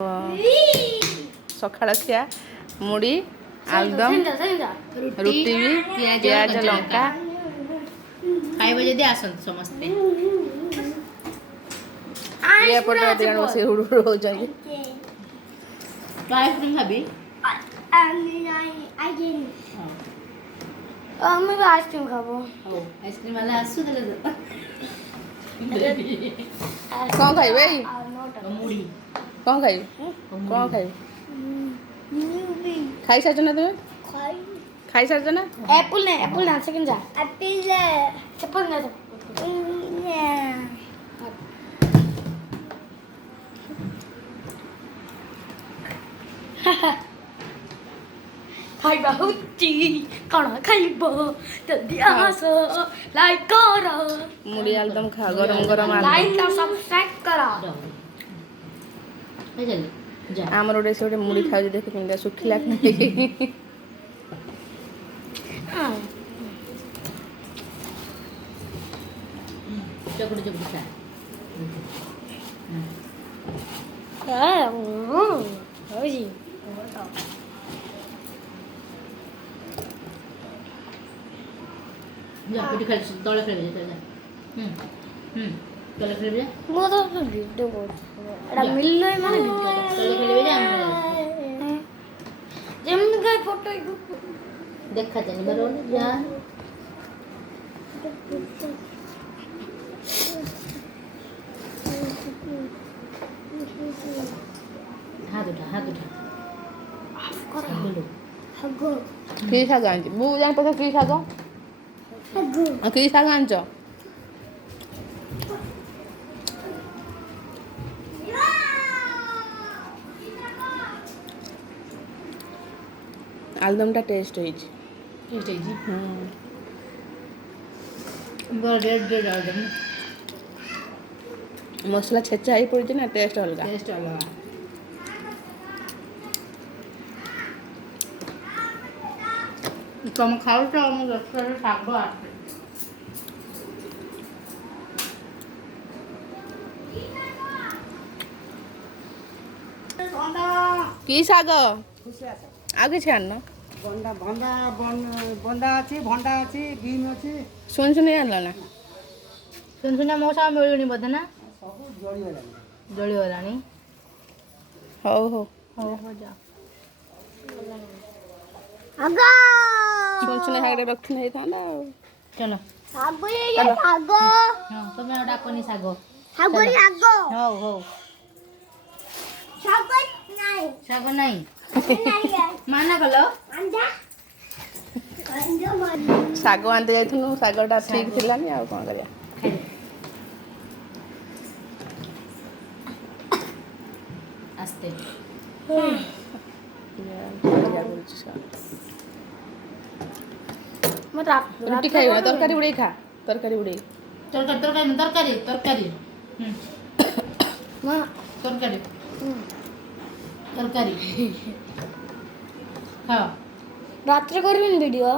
सकाळ खिया मुड़ी आलुदम रुटी भी प्याज लंका खाइब जदि आसत समस्ते ये पटे दिगण बसी हुड़ हुड़ हो जाई तो आइसक्रीम खाबी আমি আইসক্রিম খাবো आइसक्रीम वाला आसु देले कौन खाई भाई मुड़ी कौन खाई कौन खाई खाई सारछ ना तुम खाई सारछ ना एप्पल ना सेकंड जा एप्पल चप्पल ना खाइबा हुच्ची कण खाइबो जल्दी आसो लाइक करो मुड़ी आलुदम खा गरम गरम लाइक आलुदम और सब्सक्राइब करो ए जल्दी जा आमर ओडे से ओडे मुड़ी खाउ जे देख केंदा सुखिला कि चकड़ी चकड़ी खा हो जी जा पिटी खेल तले खेल जा तले खेल जा मो तो वीडियो बोल एडा मिलले माने तले खेल जा जेम गए फोटो देखा जानी बारो जा हाथ उठा हगो की साग आंच बू जान पता की साग हगो की साग आंच आलुदम टा टेस्ट होई टेस्ट है जी बड़ा रेड आलुदम मसला छेचा ही पड़ी ना टेस्ट अलग टेस्ट अलग तुम खाओ तो हम रेस्टोरेंट साग आते की साग आगे छान ना बंदा बंदा बंदा अच्छी भंडा अच्छी बीन अच्छी सुन सुन जानल ना सुन मौसा मिलुनी बोधे ना सब जड़ी वाला जड़ी गलानी हो हो हो जा हगो सुन सुन हागरे रखि नहीं था ना चलो सागो ये सागो हां तुम्हें डाकोनी सागो सागो सागो हो सागो नहीं सागो नहीं नहीं है माना कलो अंडा अंडा मार साग आनते जाइथुनु सागटा ठीक थिलानी आ कोन करिया आस्ते मत रुटी खाइयो ना तरकारी उड़े खा तरकारी उड़े तरकारी मां तरकारी खाओ रात रे करबिन वीडियो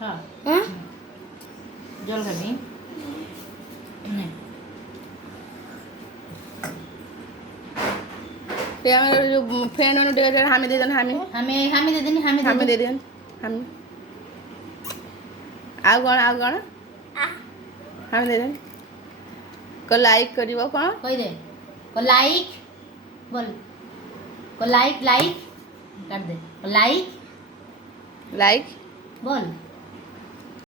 खाओ हैं जल खाबी नहीं ते हमर जो फ्रेंड ओने दे हामी दे देन हामी हमें दे देनी हामी दे देन हामी आ गण हामी दे देन को लाइक करिवो कोन कोई दे को लाइक बोल को लाइक काट दे को लाइक लाइक बोल